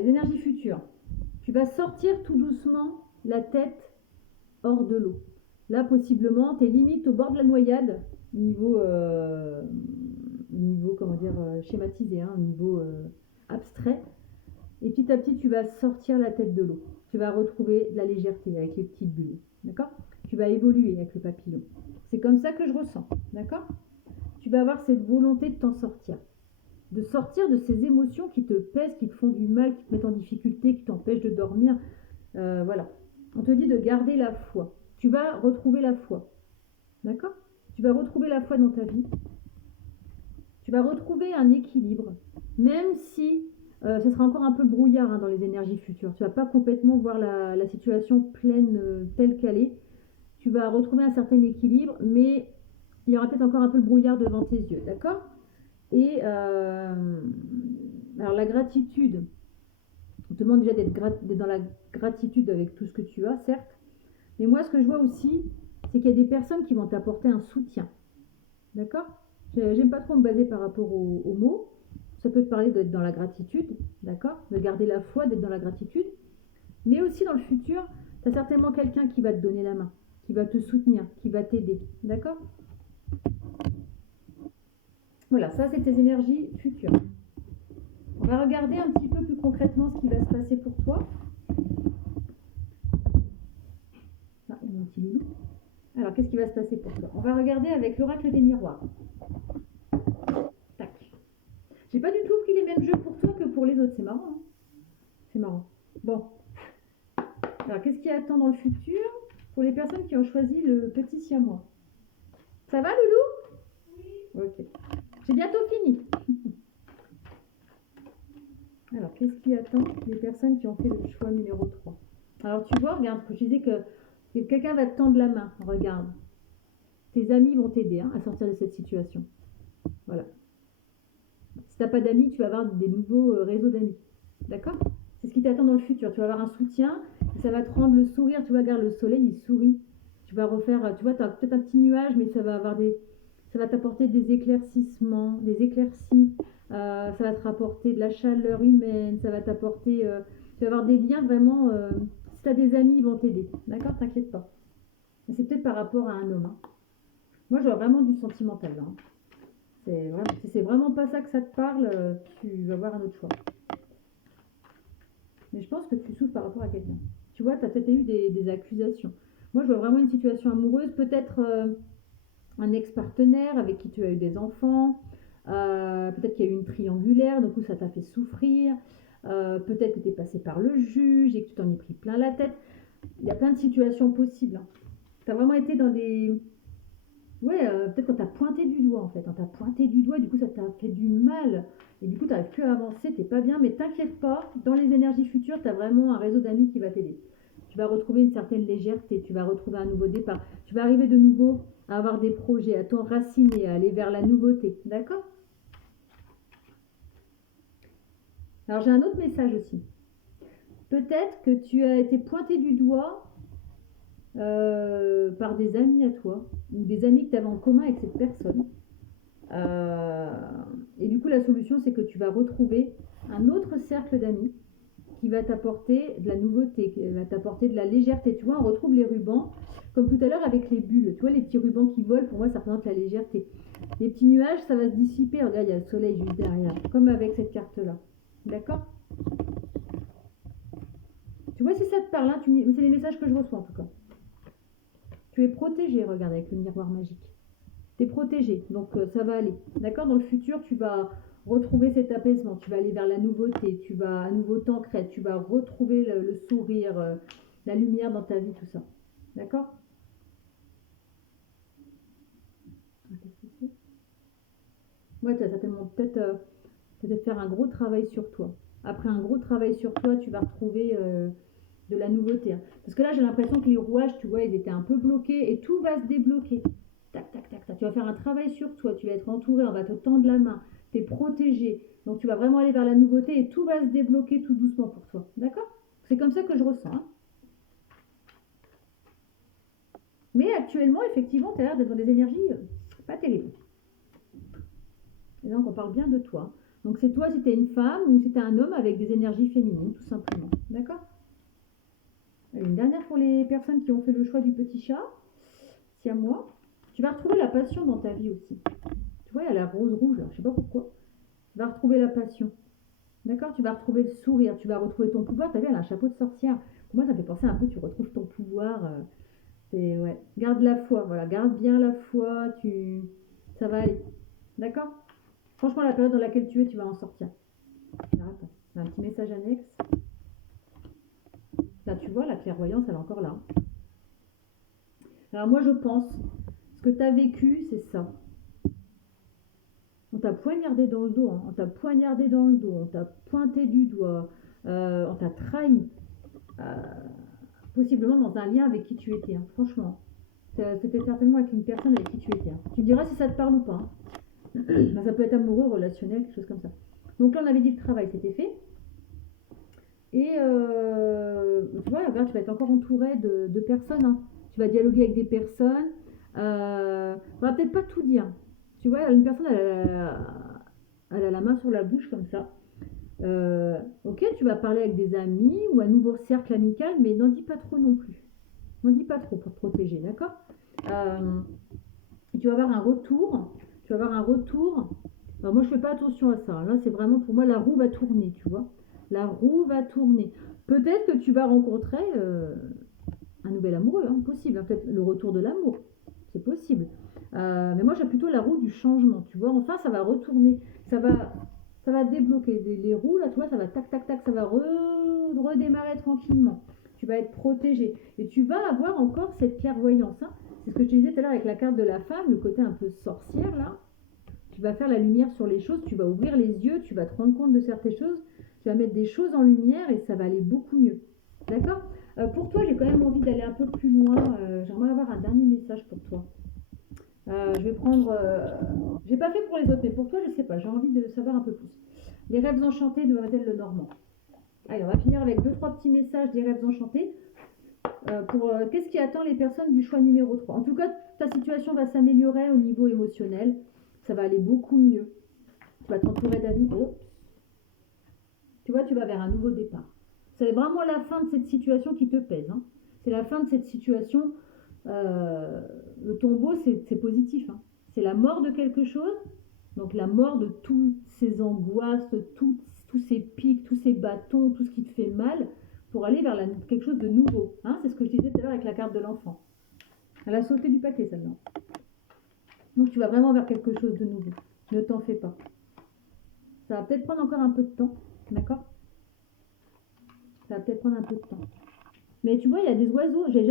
Les énergies futures. Tu vas sortir tout doucement la tête hors de l'eau. Là, possiblement, tu es limite au bord de la noyade, niveau comment dire, schématisé, hein, au niveau abstrait. Et petit à petit, tu vas sortir la tête de l'eau. Tu vas retrouver de la légèreté avec les petites bulles. D'accord? Tu vas évoluer avec le papillon. C'est comme ça que je ressens. D'accord? Tu vas avoir cette volonté de t'en sortir. De sortir de ces émotions qui te pèsent, qui te font du mal, qui te mettent en difficulté, qui t'empêchent de dormir. Voilà. On te dit de garder la foi. Tu vas retrouver la foi. D'accord? Tu vas retrouver la foi dans ta vie. Tu vas retrouver un équilibre. Même si ce sera encore un peu le brouillard dans les énergies futures. Tu ne vas pas complètement voir la situation pleine telle qu'elle est. Tu vas retrouver un certain équilibre, mais il y aura peut-être encore un peu le brouillard devant tes yeux. D'accord? Et alors la gratitude, on te demande déjà d'être dans la gratitude avec tout ce que tu as, certes. Mais moi, ce que je vois aussi, c'est qu'il y a des personnes qui vont t'apporter un soutien. D'accord? J'aime pas trop me baser par rapport aux mots. Ça peut te parler d'être dans la gratitude, d'accord? De garder la foi, d'être dans la gratitude. Mais aussi dans le futur, tu as certainement quelqu'un qui va te donner la main, qui va te soutenir, qui va t'aider. D'accord? Voilà, ça c'est tes énergies futures. On va regarder un petit peu plus concrètement ce qui va se passer pour toi. Ah, mon petit loulou. Alors, qu'est-ce qui va se passer pour toi? On va regarder avec l'oracle des miroirs. Tac. J'ai pas du tout pris les mêmes jeux pour toi que pour les autres. C'est marrant, hein? C'est marrant. Bon. Alors, qu'est-ce qui attend dans le futur pour les personnes qui ont choisi le petit siamois? Ça va, loulou? Oui. Ok. J'ai bientôt fini. Alors, qu'est-ce qui attend les personnes qui ont fait le choix numéro 3? Alors, tu vois, regarde, je disais que quelqu'un va te tendre la main. Regarde. Tes amis vont t'aider à sortir de cette situation. Voilà. Si tu n'as pas d'amis, tu vas avoir des nouveaux réseaux d'amis. D'accord? C'est ce qui t'attend dans le futur. Tu vas avoir un soutien et ça va te rendre le sourire. Tu vois, regarde, le soleil, il sourit. Tu vas refaire, tu vois, tu as peut-être un petit nuage, mais ça va t'apporter des éclaircissements, des éclaircies. Ça va te rapporter de la chaleur humaine. Ça va t'apporter, tu vas avoir des liens vraiment. Si tu as des amis, ils vont t'aider. D'accord? T'inquiète pas. Mais c'est peut-être par rapport à un homme. Hein. Moi, je vois vraiment du sentimental là. Hein. Si c'est vraiment pas ça que ça te parle, tu vas voir un autre choix. Mais je pense que tu souffres par rapport à quelqu'un. Tu vois, tu as peut-être eu des accusations. Moi, je vois vraiment une situation amoureuse, peut-être un ex-partenaire avec qui tu as eu des enfants, peut-être qu'il y a eu une triangulaire, donc ça t'a fait souffrir, peut-être que tu es passé par le juge et que tu t'en es pris plein la tête. Il y a plein de situations possibles. Hein. Tu as vraiment été dans des... Ouais, peut-être quand t'as pointé du doigt en fait. Quand t'as pointé du doigt, du coup ça t'a fait du mal. Et du coup t'arrives plus à avancer, t'es pas bien. Mais t'inquiète pas, dans les énergies futures, t'as vraiment un réseau d'amis qui va t'aider. Tu vas retrouver une certaine légèreté, tu vas retrouver un nouveau départ. Tu vas arriver de nouveau à avoir des projets, à t'enraciner, à aller vers la nouveauté. D'accord? Alors j'ai un autre message aussi. Peut-être que tu as été pointé du doigt par des amis à toi, ou des amis que tu avais en commun avec cette personne. Euh, et du coup, la solution, c'est que tu vas retrouver un autre cercle d'amis qui va t'apporter de la nouveauté, qui va t'apporter de la légèreté. Tu vois, on retrouve les rubans, comme tout à l'heure avec les bulles. Tu vois, les petits rubans qui volent, pour moi, ça représente la légèreté. Les petits nuages, ça va se dissiper. Regarde, il y a le soleil juste derrière, comme avec cette carte-là. D'accord? Tu vois, si ça te parle, hein, c'est les messages que je reçois en tout cas. Tu es protégé, regarde, avec le miroir magique. Tu es protégé, donc ça va aller. D'accord? Dans le futur, tu vas retrouver cet apaisement, tu vas aller vers la nouveauté, tu vas à nouveau t'ancrer, tu vas retrouver le sourire, la lumière dans ta vie, tout ça. D'accord? Ouais, tu vas certainement peut-être faire un gros travail sur toi. Après un gros travail sur toi, tu vas retrouver de la nouveauté. Hein. Parce que là, j'ai l'impression que les rouages, tu vois, ils étaient un peu bloqués et tout va se débloquer. Tac, tac, tac, tac. Tu vas faire un travail sur toi, tu vas être entouré, on va te tendre la main, tu es protégé. Donc tu vas vraiment aller vers la nouveauté et tout va se débloquer tout doucement pour toi. D'accord? C'est comme ça que je ressens. Hein. Mais actuellement, effectivement, tu as l'air d'être dans des énergies pas terribles. Et donc on parle bien de toi. Donc c'est toi si tu es une femme ou si tu es un homme avec des énergies féminines, tout simplement. D'accord? Une dernière pour les personnes qui ont fait le choix du petit chat, si à moi. Tu vas retrouver la passion dans ta vie aussi. Tu vois, il y a la rose rouge, là, je sais pas pourquoi. Tu vas retrouver la passion. D'accord? Tu vas retrouver le sourire, tu vas retrouver ton pouvoir. T'as vu, elle a un chapeau de sorcière. Pour moi, ça fait penser un peu, tu retrouves ton pouvoir. C'est, ouais. Garde la foi, voilà. Garde bien la foi, ça va aller. D'accord? Franchement, la période dans laquelle tu es, tu vas en sortir. Alors, attends, c'est un petit message annexe. Là, tu vois, la clairvoyance, elle est encore là. Alors moi, je pense, ce que tu as vécu, c'est ça. On t'a poignardé dans le dos, hein. On t'a poignardé dans le dos, on t'a pointé du doigt, on t'a trahi, euh, possiblement dans un lien avec qui tu étais, hein. Franchement. C'était certainement avec une personne avec qui tu étais, hein. Tu me diras si ça te parle ou pas, hein. Ben, ça peut être amoureux, relationnel, quelque chose comme ça. Donc là, on avait dit le travail, c'était fait. Et tu vois, regarde, tu vas être encore entouré de personnes, hein. Tu vas dialoguer avec des personnes. On va peut-être pas tout dire. Tu vois, une personne, elle a la main sur la bouche comme ça. Ok, tu vas parler avec des amis ou un nouveau cercle amical, mais n'en dis pas trop non plus. N'en dis pas trop pour te protéger, d'accord? euh, Tu vas avoir un retour. Tu vas avoir un retour. Alors moi, je fais pas attention à ça. Là, c'est vraiment pour moi, la roue va tourner, tu vois. La roue va tourner. Peut-être que tu vas rencontrer un nouvel amoureux, hein, possible. Hein, peut-être le retour de l'amour, c'est possible. Mais moi, j'ai plutôt la roue du changement, tu vois. Enfin, ça va retourner, ça va débloquer les roues, là, tu vois, ça va tac, tac, tac, ça va redémarrer tranquillement. Tu vas être protégé. Et tu vas avoir encore cette clairvoyance, hein. C'est ce que je te disais tout à l'heure avec la carte de la femme, le côté un peu sorcière, là. Tu vas faire la lumière sur les choses, tu vas ouvrir les yeux, tu vas te rendre compte de certaines choses, tu vas mettre des choses en lumière et ça va aller beaucoup mieux. D'accord? Pour toi, j'ai quand même envie d'aller un peu plus loin. J'aimerais avoir un dernier message pour toi. Je vais prendre. J'ai pas fait pour les autres, mais pour toi, je sais pas. J'ai envie de savoir un peu plus. Les rêves enchantés de Mademoiselle Lenormand. Allez, on va finir avec deux, trois petits messages des rêves enchantés. Qu'est-ce qui attend les personnes du choix numéro 3. En tout cas, ta situation va s'améliorer au niveau émotionnel. Ça va aller beaucoup mieux. Tu vas t'entourer d'amis. Oh. Tu vois, tu vas vers un nouveau départ. C'est vraiment la fin de cette situation qui te pèse, hein. C'est la fin de cette situation. euh, le tombeau, c'est positif, hein. C'est la mort de quelque chose, donc la mort de toutes ces angoisses, tous ces pics, tous ces bâtons, tout ce qui te fait mal, pour aller vers quelque chose de nouveau, hein. C'est ce que je disais tout à l'heure avec la carte de l'enfant. Elle a sauté du paquet, celle-là. Donc tu vas vraiment vers quelque chose de nouveau. Ne t'en fais pas. Ça va peut-être prendre encore un peu de temps, d'accord? Ça va peut-être prendre un peu de temps. Mais tu vois, il y a des oiseaux. J'ai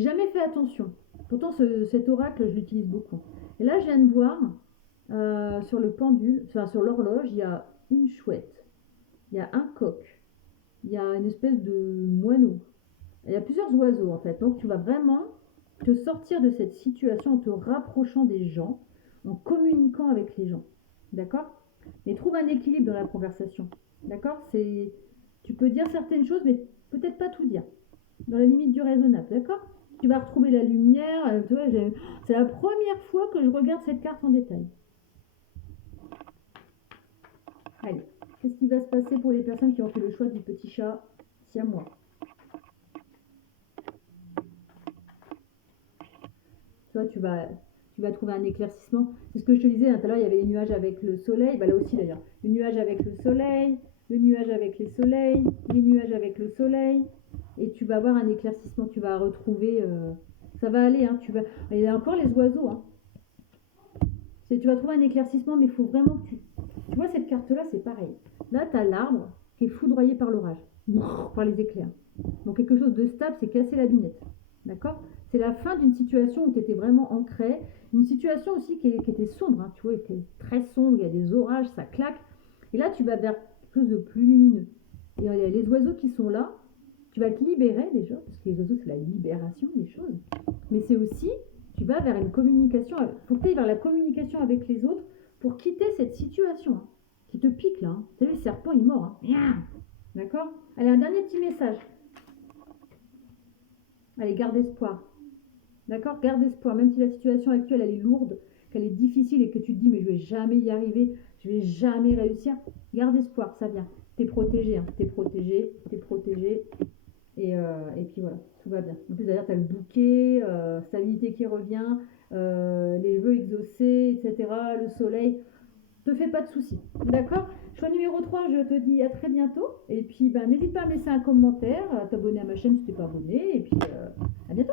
jamais fait attention. Pourtant, cet oracle, je l'utilise beaucoup. Et là, je viens de voir sur le pendule, enfin sur l'horloge, il y a une chouette, il y a un coq, il y a une espèce de moineau. Il y a plusieurs oiseaux en fait. Donc, tu vas vraiment te sortir de cette situation en te rapprochant des gens, en communiquant avec les gens. D'accord? Et trouve un équilibre dans la conversation. D'accord? Tu peux dire certaines choses, mais peut-être pas tout dire. Dans la limite du raisonnable, d'accord? Tu vas retrouver la lumière. Tu vois, c'est la première fois que je regarde cette carte en détail. Allez, qu'est-ce qui va se passer pour les personnes qui ont fait le choix du petit chat siamois? Tu vois, tu vas trouver un éclaircissement. C'est ce que je te disais, hein, tout à l'heure, il y avait les nuages avec le soleil. Bah, là aussi, d'ailleurs. Le nuage avec le soleil, le nuage avec les soleils, les nuages avec le soleil. Et tu vas avoir un éclaircissement. Tu vas retrouver. Ça va aller. Hein, il y a encore les oiseaux. Hein. Tu vas trouver un éclaircissement, mais il faut vraiment que tu. Tu vois, cette carte-là, c'est pareil. Là, tu as l'arbre qui est foudroyé par l'orage, par les éclairs. Donc, quelque chose de stable, c'est casser la binette. D'accord? C'est la fin d'une situation où tu étais vraiment ancré. Une situation aussi qui était sombre, hein, tu vois, qui était très sombre, il y a des orages, ça claque. Et là, tu vas vers quelque chose de plus lumineux. Et il y a les oiseaux qui sont là. Tu vas te libérer déjà, parce que les oiseaux, c'est la libération des choses. Mais c'est aussi, tu vas vers une communication. Il faut que tu ailles vers la communication avec les autres pour quitter cette situation, hein, qui te pique là. Hein. Vous savez, le serpent, il mord. Hein. D'accord? Allez, un dernier petit message. Allez, garde espoir. D'accord? Garde espoir. Même si la situation actuelle, elle est lourde, qu'elle est difficile et que tu te dis, mais je vais jamais y arriver, je vais jamais réussir. Garde espoir, ça vient. T'es protégé, hein. T'es protégé, t'es protégé. Et puis voilà, tout va bien. En plus, d'ailleurs, tu as le bouquet, stabilité qui revient, les vœux exaucés, etc., le soleil. te fais pas de soucis. D'accord? Choix numéro 3, je te dis à très bientôt. Et puis, ben, n'hésite pas à me laisser un commentaire, à t'abonner à ma chaîne si tu n'es pas abonné. Et puis, à bientôt.